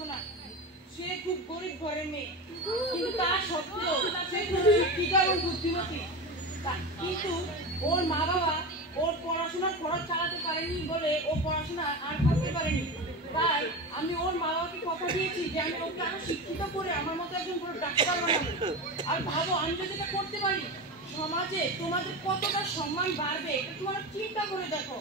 পড়াশোনা, সে খুব গরিব ঘরের মেয়ে, কিন্তু তা সত্ত্বেও সে খুব শিক্ষিত এবং বুদ্ধিমতী। কিন্তু ওর মা বাবা ওর পড়াশোনার খরচ চালাতে পারেনি বলে ও পড়াশোনা আর করতে পারেনি। তাই আমি ওর মা বাবাকে কথা দিয়েছি যে আমি ওকে আরো শিক্ষিত করে আমার মতো একজন বড় ডাক্তার বানাবো। আর ভাবো, আমি যদি এটা করতে পারি, সমাজে তোমাদের কতটা সম্মান বাড়বে, এটা তোমরা চিন্তা করে দেখো।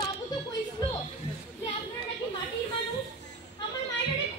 বাবু তো কইছিল যে আপনারা নাকি মাটির মানুষ, আমার মায়ের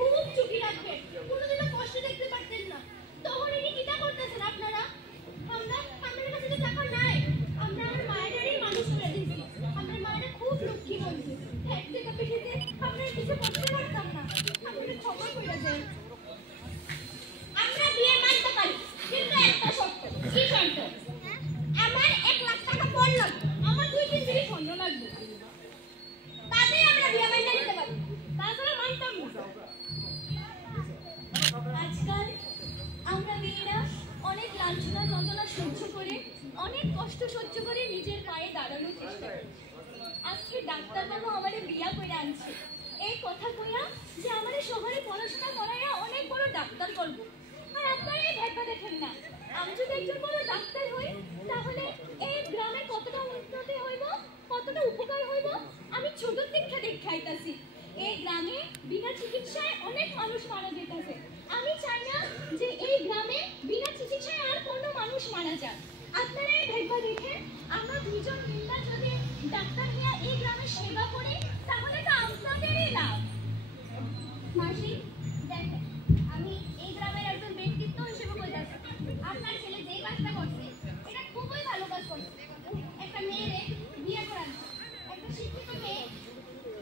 আজকে ডাক্তার বাবু আমাদের বিয়া করে আনছে এই কথা কইয়া যে আমাদের শহরে পড়াশোনা করাইয়া অনেক বড় ডাক্তার করব। আর আপনারা এই ভেবে দেখেন না আমি যদি একজন বড় ডাক্তার হই তাহলে এই গ্রামে কতটা উন্নতি হইব, কতটা উপকার হইব আমি ছোট থেকে দেখাইতাছি। এই গ্রামে বিনা চিকিৎসায় অনেক মানুষ মারা যেতেছে। আমি চাই না যে এই গ্রামে বিনা চিকিৎসায় আর কোনো মানুষ মারা যাক। আপনারা এই ভেবে দেখেন আমরা দুজন মিল্লা যদি ডাক্তার নিয়ে এই গ্রামে সেবা করি তাহলে তো আপনাদেরই লাভ। মাসি দেখেন আমি এই গ্রামের একজন ব্যক্তিত্ব হিসেবে কইতাছি আপনার ছেলে যে কাজটা করছে এটা খুবই ভালো কাজ করছে। একটা মেয়েরে বিয়ে করানো, একটা শিক্ষিত মেয়ে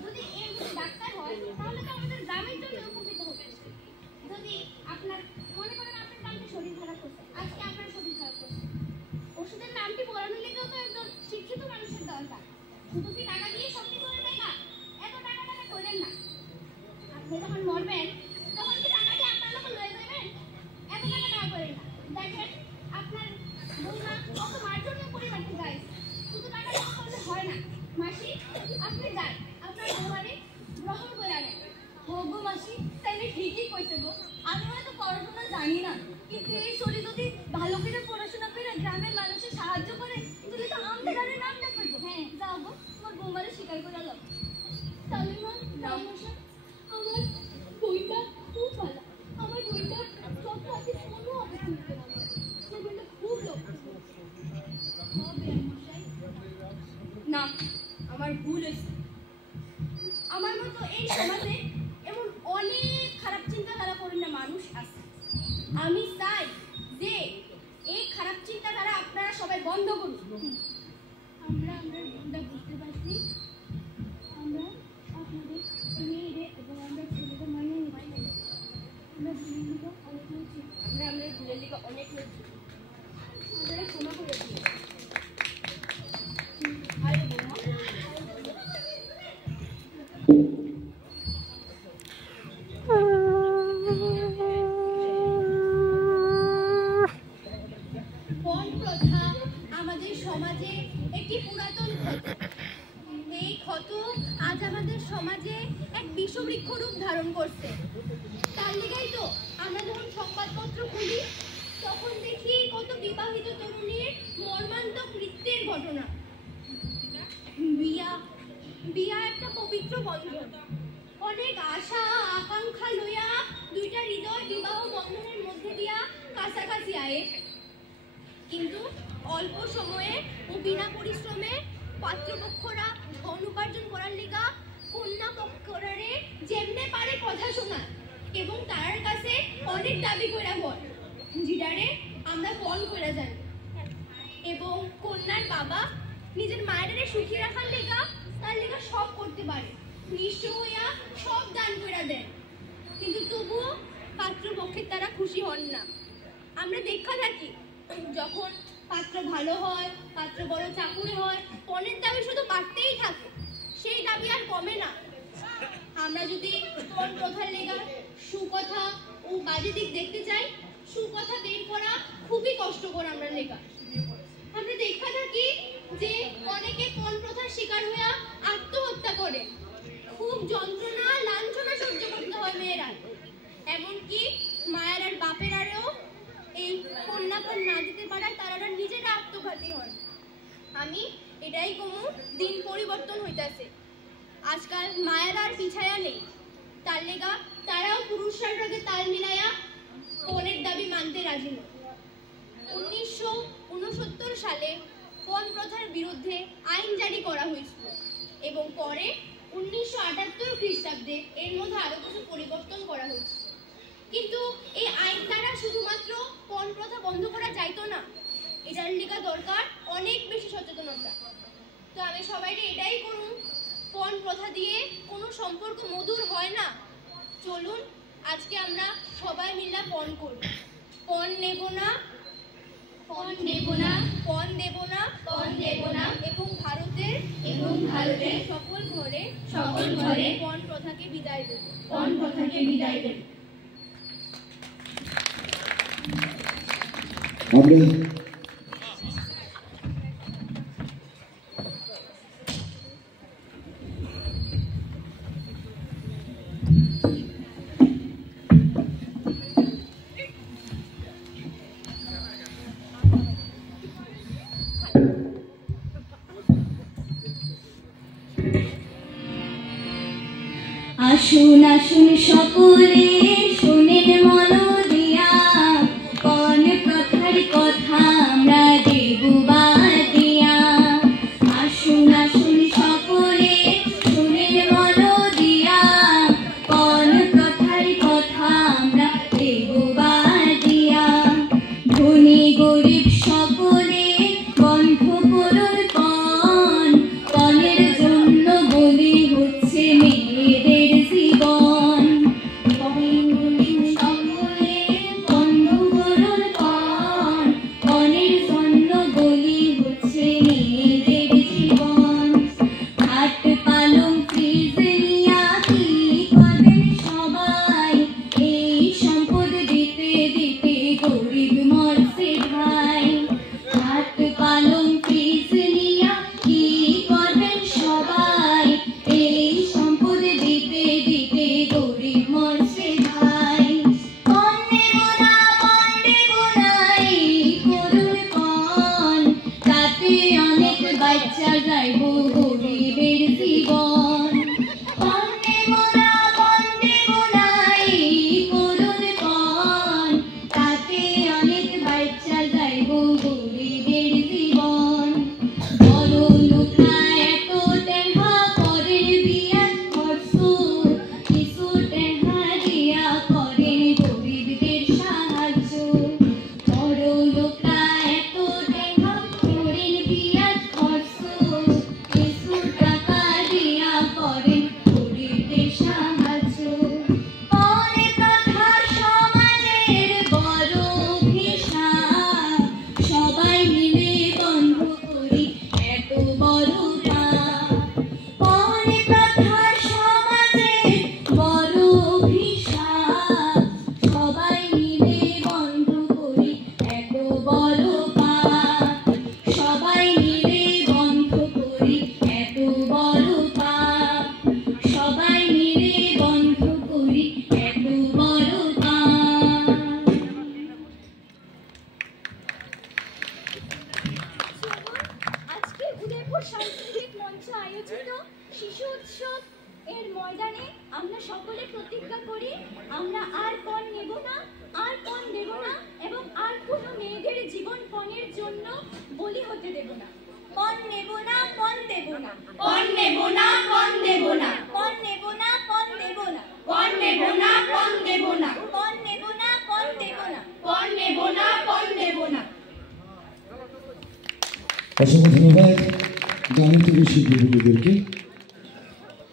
যদি এরকম ডাক্তার হয় তাহলে তো আমাদের গ্রামের জন্য উপকৃত হবে। যদি আপনার মনে করেন আপনার কালকে শরীর খারাপ করছে, আজকে আপনার শরীর খারাপ করছে, ওষুধের নামটি পড়ানোর লেগেও তো একজন শিক্ষিত মানুষের দরকার। শুধু কি টাকা দিয়ে সব কিছু হয়ে যায় না? এত টাকা টাকা করেন না। আপনি যখন মরবেন তখন কি টাকা দিয়ে আপনার লোক লয়ে যাবেন? এত টাকা টাকা করেন না। দেখেন আপনার বৌমা কত মার্জনীয় পরিবারকে যায়, শুধু টাকা টাকা করলে হয় না। মাসি আপনি যান আপনার বৌমারে গ্রহণ করে আনেন। গো মাসি তাইলে ঠিকই কইছে গো, আমি হয়তো পড়াশোনা জানি না কিন্তু এই শরীর যদি ভালো করে পড়াশোনা করে গ্রামের মানুষের সাহায্য করে তাহলে তো আমাদের আরে নাম না করবো। হ্যাঁ যাও গো তোমার বৌমারে স্বীকার করে আলো। তাহলে আমার বইটা খুব ভালো, আমার বইটা সব কাছে কোনো অবস্থা নিতে না, আমার বইটা খুব লক্ষ্য হবে মশাই। না আমার ভুল হয়েছে। আমার মতো এই সমাজে এমন অনেক খারাপ চিন্তাধারা করে না মানুষ আছে। আমি চাই যে এই খারাপ চিন্তাধারা আপনারা সবাই বন্ধ করুন। আমরা ভুলটা বুঝতে পারছি, আমরা আপনাদের মেয়েরে এবং আমরা ছেলেদের মানিয়ে নিতে পারি। আমরা ভুলের লিগে অনেক হয়েছি, আমরা ভুলের লিগে অনেক হয়েছি, আপনারা ক্ষমা করে দিন। আরে বৌমা সমাজে একটি পুরাতন ক্ষত। এই ক্ষত আজ আমাদের সমাজে এক বিষবৃক্ষ রূপ ধারণ করছে। তার লিগাই তো আমরা যখন সংবাদপত্র খুলি তখন দেখি কত বিবাহিত তরুণীর মর্মান্তক মৃত্যুর ঘটনা। বিয়া একটা পবিত্র বন্ধন, অনেক আশা আকাঙ্ক্ষা লইয়া দুইটা হৃদয় বিবাহ বন্ধনের মধ্যে দিয়া কাছাকাছি আয়ে, কিন্তু অল্প সময়ে ও বিনা পরিশ্রমে পাত্রপক্ষরা ধন উপার্জন করার লিগা কন্যা পক্ষরারে যেমনে পারে কথা শোনায় এবং তার কাছে অনেক দাবি কইরা বল যেটারে আমরা ফল কইরা যাই। এবং কন্যার বাবা নিজের মায়েরে সুখী রাখার লিগা তার লিগা সব করতে পারে, নিঃস্ব হইয়া সব দান কইরা দেন, কিন্তু তবুও পাত্রপক্ষের তারা খুশি হন না। আমরা দেখা থাকি যখন পাত্র ভালো হয়, পাত্র বড় চাকুরে হয়, পণের দাবি শুধু বাড়তেই থাকে, সেই দাবি আর কমে না। আমরা যদি পণ প্রথার লেগা সুকথা ও বাজে দিক দেখতে চাই, সুকথা বের করা খুবই কষ্টকর আমরা লেগা। আমরা দেখা থাকি যে অনেকে পণ প্রথার শিকার হইয়া আত্মহত্যা করে, খুব যন্ত্রণা লাঞ্ছনা সহ্য করতে হয় মেয়েরা, এমনকি মায়ের আর বাপের আরেও এই কন্যাপণ না দিতে পারায় তারা নিজেরা আত্মঘাতী হন। আমি এটাই কমু দিন পরিবর্তন হইতাছে, আজকাল মায়ের আর পিছায়া নেই, তার লেগা তারাও পুরুষের সঙ্গে তাল মিলাইয়া পণের দাবি মানতে রাজি নয়। 1969 সালে পণ প্রথার বিরুদ্ধে আইন জারি করা হয়েছিল এবং পরে 1978 খ্রিস্টাব্দে এর মধ্যে আরো কিছু পরিবর্তন করা হয়েছে। কিন্তু এই আইন দ্বারা শুধুমাত্র পণ প্রথা বন্ধ করা যাইতো না, এটার লিগা দরকার অনেক বেশি সচেতনতা। তো আমি সবাইকে এটাই করুন, পণ প্রথা দিয়ে কোনো সম্পর্ক মধুর হয় না। চলুন আজকে আমরা সবাই মিলে পণ করি। পণ নেব না, পণ নেব না, পণ দেব না, পণ দেব না, এবং ভারতের সকল ঘরে পণ প্রথাকে বিদায় দেব, পণ প্রথাকে বিদায় দেব। আসুন আসুন সকলে শোনেন মনোদিয়া, কোন কথার কথা আমরা দেব বাদিয়া। আসুন আসুন সকলে শোনেন মনোদিয়া, কোন কথার কথা আমরা দেব বাদিয়া। ধনী গরিব সকলে বন্ধ করুন পণ, পণের জন্য বলি হচ্ছে মেয়েদের জীবন। ধনী গরিব সকলে বন্ধ করুন পণ, পণের জন্য বলি হচ্ছে মেয়েদের জীবন। খাট পালং ফ্রিজ নিয়া কি করবেন সবাই, এই সম্পদ দিতে দিতে গরিব মরছে ভাই। খাট পালং ফ্রিজ নিয়া কি করবেন সবাই, এই সম্পদ দিতে দিতে গরিব মরছে ভাই। পণ নেব না এই করুন পণ, তাতে অনেক বাচ্চা যাইব গরিবের জীবন। পণ নেব না এই করুন পণ, তাতে অনেক বাচ্চা যাইব গরিবের জীবন। বড় লোকরা এত টেহা করেন বিয়া খরচ, কিছু টেহা দিয়া করেন গরিবদের সাহায্য। বড় লোকরা এত টেহা করেন বিয়া খরচ, কিছু টাকা দিয়া করেন গরিবদের সাহায্য। পরে প্রথা সমাজের বড় অভিশাপ, সবাই মিলে বন্ধ করি এত বড় পাপ। পরে প্রথা সমাজের বড় অভিশাপ, সবাই মিলে বন্ধ করি এত বড় পাপ। সবাই মিলে বন্ধ করি এত বড় পাপ। সবাই মিলে বন্ধ করি এত বড় পাপ। আজকে উদয়পুর সাংস্কৃতিক মঞ্চ আয়োজিত শিশু উৎসব এর ময়দানে আমরা সকলে প্রতিজ্ঞা করি, আমরা আর পণ নেব না, আর পণ দেব না, এবং আর কোনো মেয়েদের জীবন পণের জন্য বলি হতে দেব না। পণ নেব না, পণ দেব না, পণ নেব না, পণ দেব না, পণ নেব না, পণ দেব না, পণ নেব না, পণ দেব না, পণ নেব না, পণ দেব না। পণ নেব না, পণ দেব না। অসংখ্য ধন্যবাদ গানের শিল্পীদেরকে।